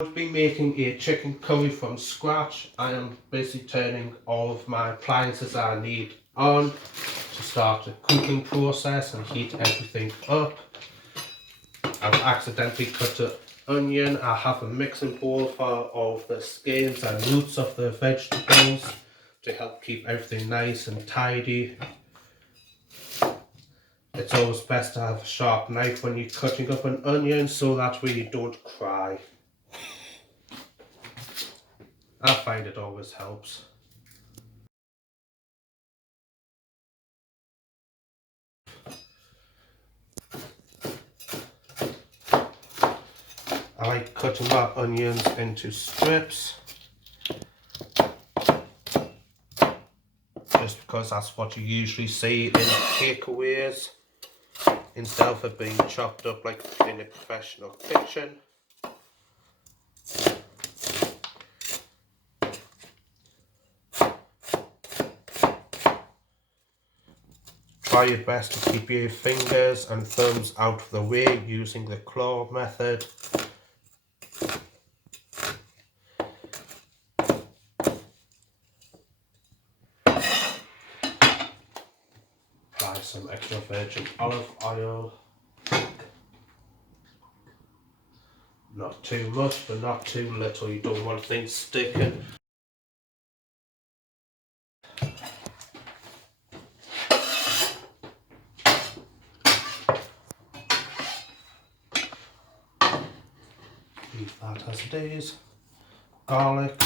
To be making a chicken curry from scratch. I am basically turning all of my appliances I need on to start the cooking process and heat everything up. I've accidentally cut an onion. I have a mixing bowl for all the skins and roots of the vegetables to help keep everything nice and tidy. It's always best to have a sharp knife when you're cutting up an onion so that way you don't cry. I find it always helps. I like cutting my onions into strips just because that's what you usually see in takeaways instead of it being chopped up like in a professional kitchen. Try your best to keep your fingers and thumbs out of the way using the claw method. Apply some extra virgin olive oil. Not too much, but not too little. You don't want things sticking. Leave that as it is. Garlic.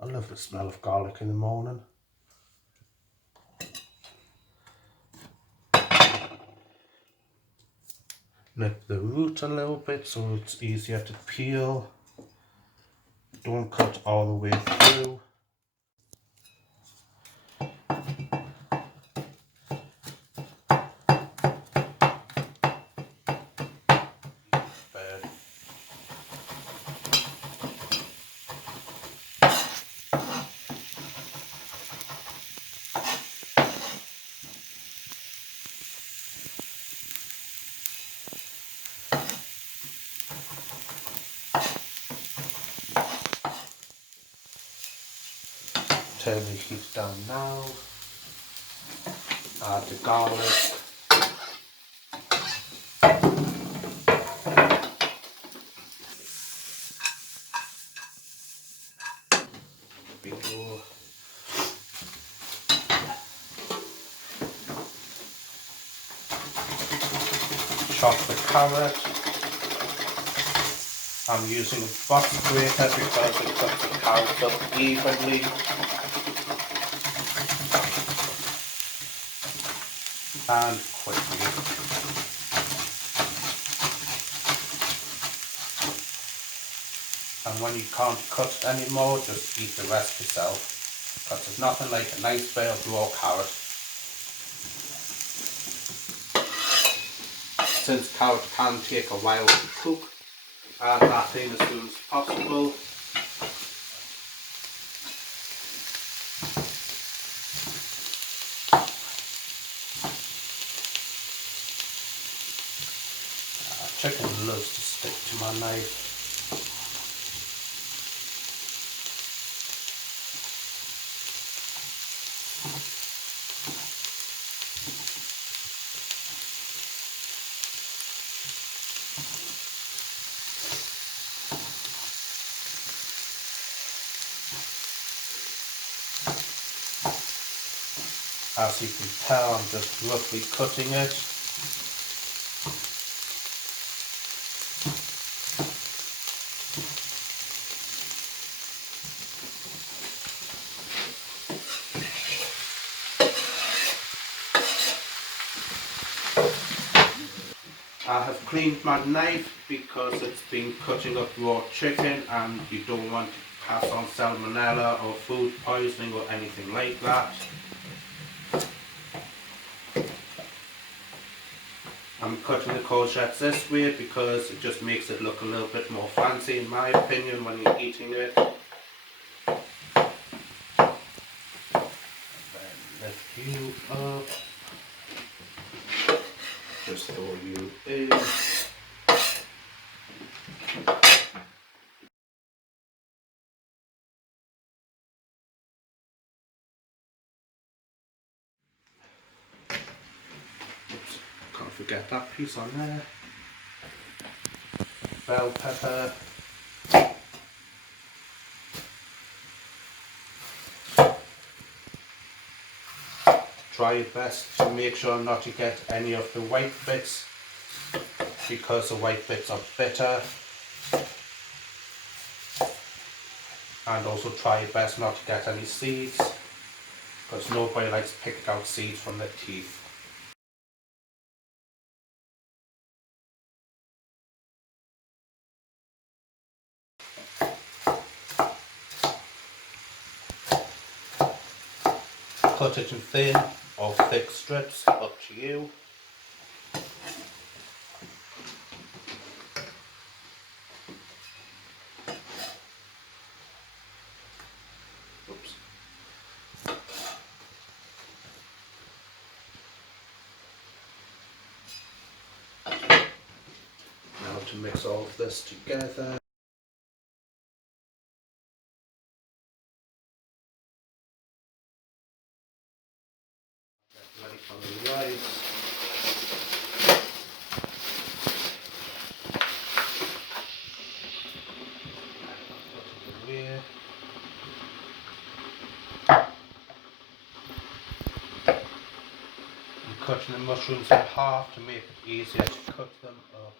I love the smell of garlic in the morning. Nip the root a little bit so it's easier to peel. Don't cut all the way through. Turn the heat down now. Add the garlic. Chop the carrot. I'm using a bottom grater because it cuts the carrot up evenly. And quickly. And when you can't cut it anymore, just eat the rest yourself. Because there's nothing like a nice bit of raw carrot. Since carrot can take a while to cook, add that in as soon as possible. Chicken loves to stick to my knife. As you can tell, I'm just roughly cutting it. I have cleaned my knife because it's been cutting up raw chicken and you don't want to pass on salmonella or food poisoning or anything like that. I'm cutting the courgettes this way because it just makes it look a little bit more fancy in my opinion when you're eating it. you up. Just throw you in. Oops, can't forget that piece on there. Bell pepper. Try your best to make sure not to get any of the white bits, because the white bits are bitter. And also try your best not to get any seeds, because nobody likes to pick out seeds from their teeth. Cut it in thin or thick strips, up to you. Oops. Now to mix all of this together. Get ready for the rice. Put it away. I'm cutting the mushrooms in half to make it easier to cut them up.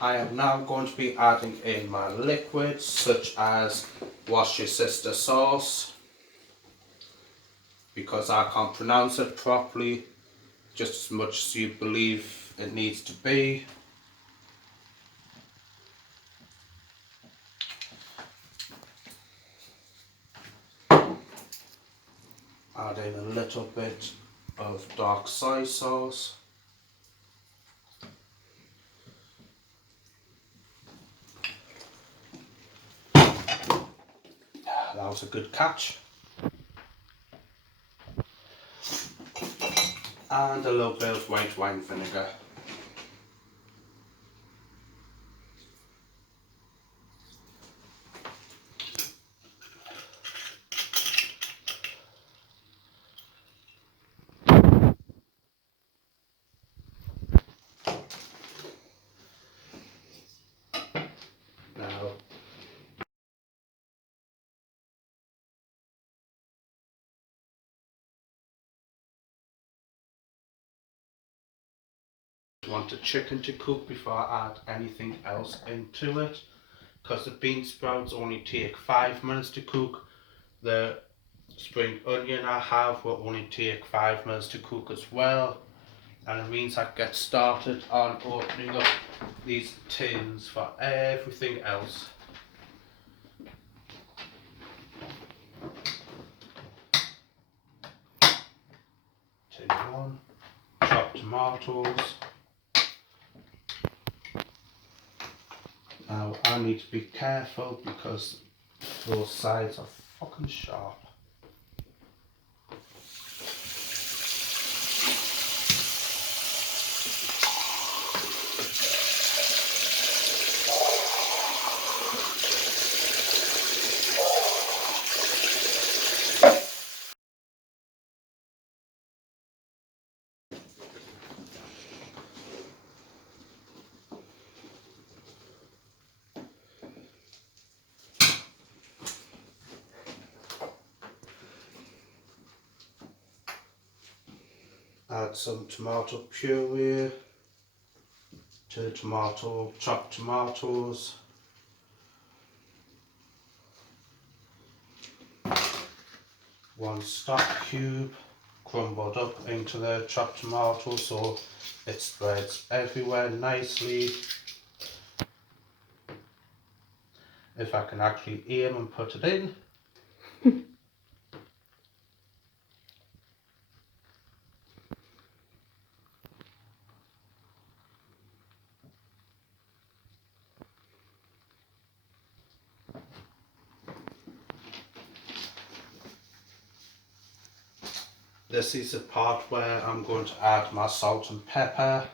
I am now going to be adding in my liquids, such as Worcestershire Sauce, because I can't pronounce it properly, just as much as you believe it needs to be. Add in a little bit of dark soy sauce. That was a good catch. And a little bit of white wine vinegar. Now, I want the chicken to cook before I add anything else into it, because the bean sprouts only take 5 minutes to cook. The spring onion I have will only take 5 minutes to cook as well, and it means I get started on opening up these tins for everything else. Tin 1, chopped tomatoes. Now I need to be careful because those sides are fucking sharp. Add some tomato puree, 2 chopped tomatoes, 1 stock cube, crumbled up into the chopped tomato so it spreads everywhere nicely. If I can actually aim and put it in. This is the part where I'm going to add my salt and pepper.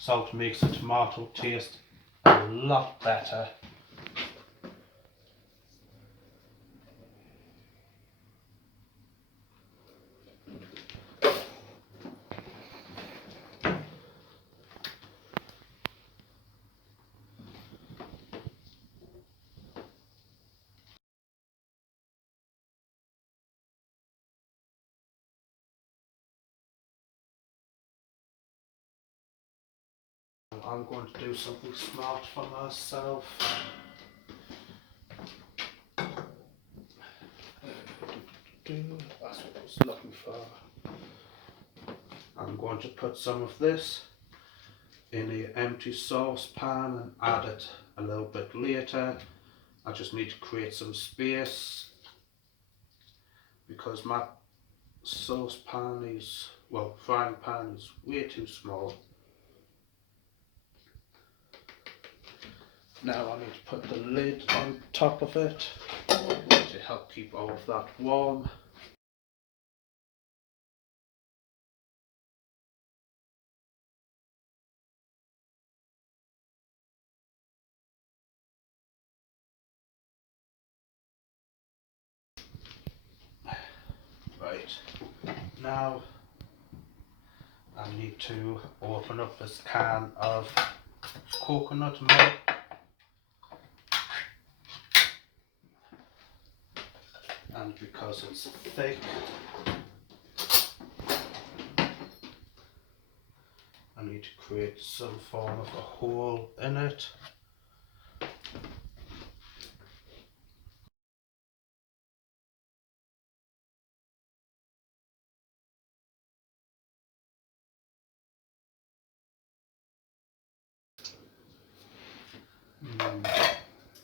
Salt makes the tomato taste a lot better. I'm going to do something smart for myself. That's what I was looking for. I'm going to put some of this in an empty saucepan and add it a little bit later. I just need to create some space because my saucepan is, well, frying pan is way too small. Now I need to put the lid on top of it to help keep all of that warm. Right, now I need to open up this can of coconut milk. And because it's thick, I need to create some form of a hole in it.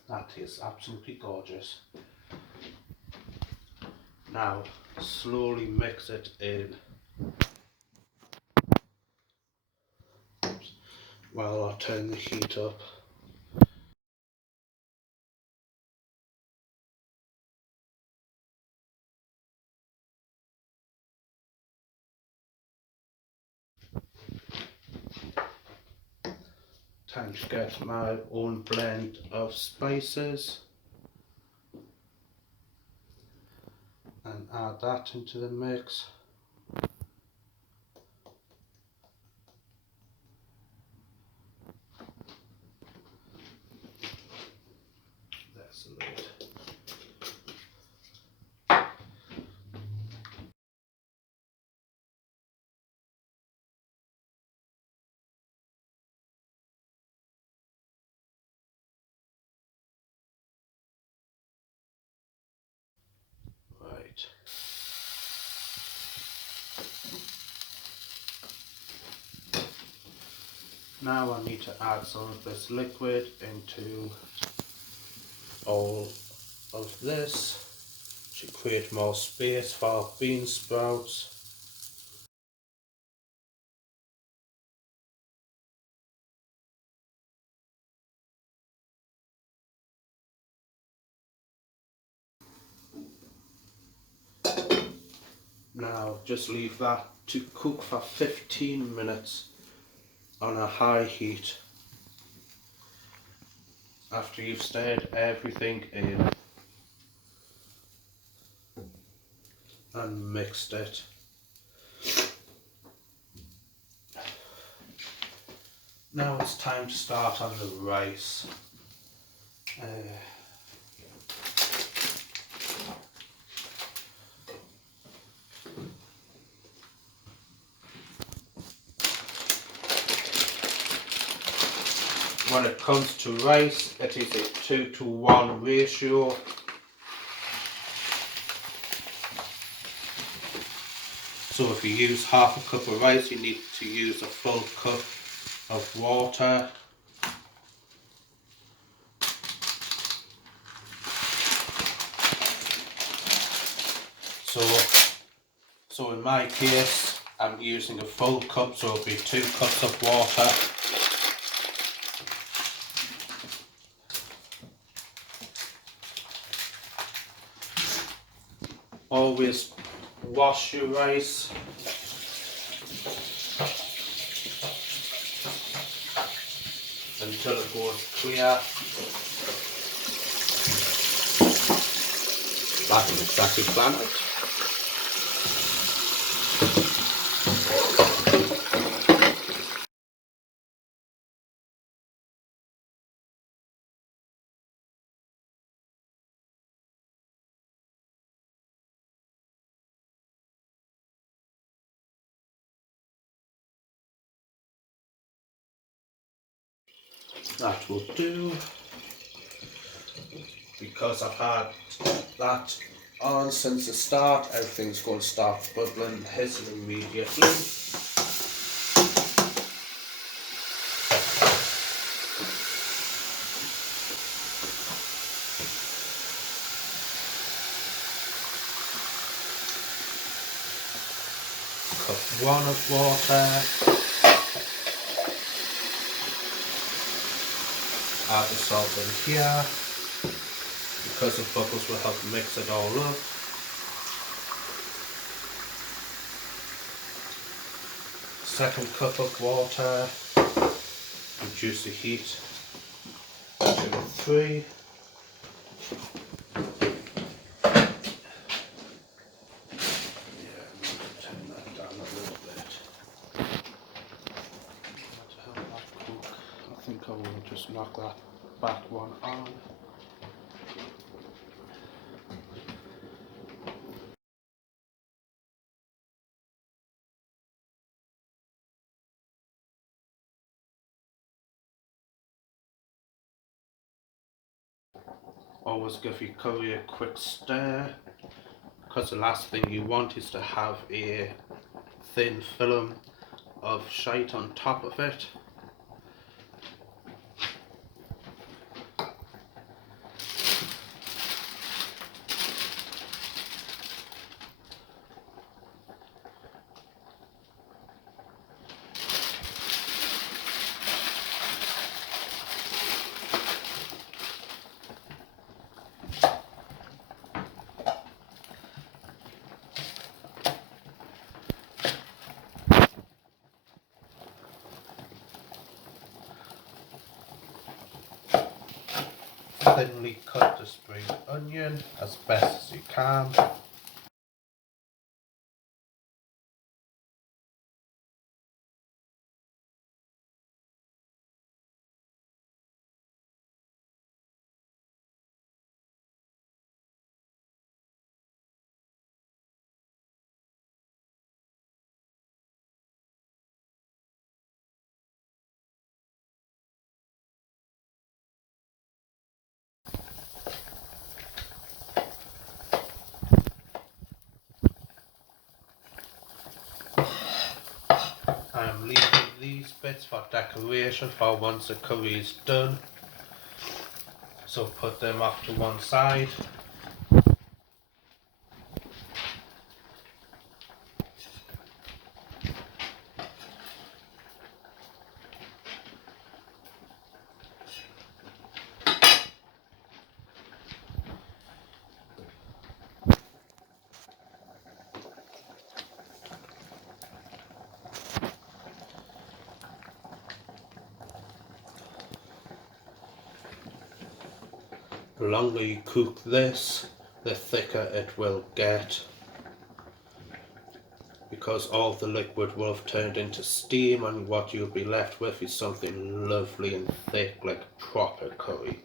That is absolutely gorgeous. Now slowly mix it in while I turn the heat up. Time to get my own blend of spices and add that into the mix. There's the lid. Right. Now I need to add some of this liquid into all of this to create more space for bean sprouts. Now just leave that to cook for 15 minutes on a high heat. After you've stirred everything in and mixed it, now it's time to start on the rice. When it comes to rice, it is a 2-to-1 ratio. So if you use half a cup of rice, you need to use a full cup of water. So in my case, I'm using a full cup, so it'll be 2 cups of water. Always wash your rice. Until it goes clear. That is exactly planned. That will do. Because I've had that on since the start, everything's going to start bubbling, hissing immediately. Cup 1 of water. Add the salt in here, because the bubbles will help mix it all up. Second cup of water, reduce the heat to 3. Turn that down a little bit. Let that cook. I think I will just knock that back one on. Always give your curry a quick stir, because the last thing you want is to have a thin film of shite on top of it. Thinly cut the spring onion as best as you can. I am leaving these bits for decoration for once the curry is done. So put them off to one side. The longer you cook this, the thicker it will get, because all the liquid will have turned into steam, and what you'll be left with is something lovely and thick, like proper curry.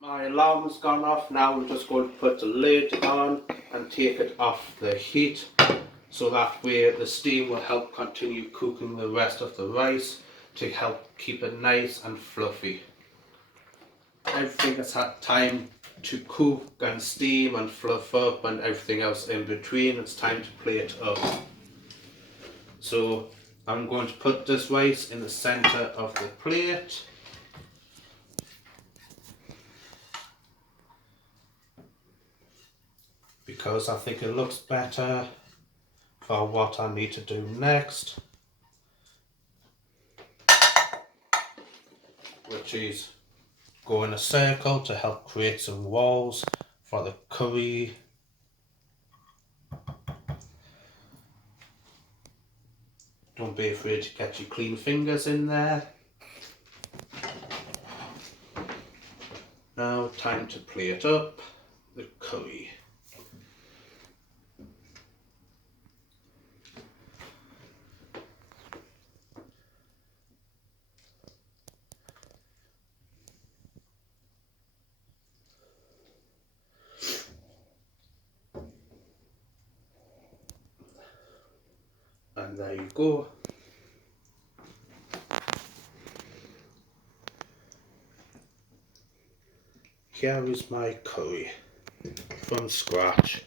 My alarm's gone off. Now I'm just going to put the lid on and take it off the heat so that way the steam will help continue cooking the rest of the rice to help keep it nice and fluffy. Everything has had time to cook and steam and fluff up and everything else in between. It's time to plate up. So I'm going to put this rice in the center of the plate. Because I think it looks better for what I need to do next, which is go in a circle to help create some walls for the curry. Don't be afraid to get your clean fingers in there. Now time to plate up the curry. And there you go. Here is my curry from scratch.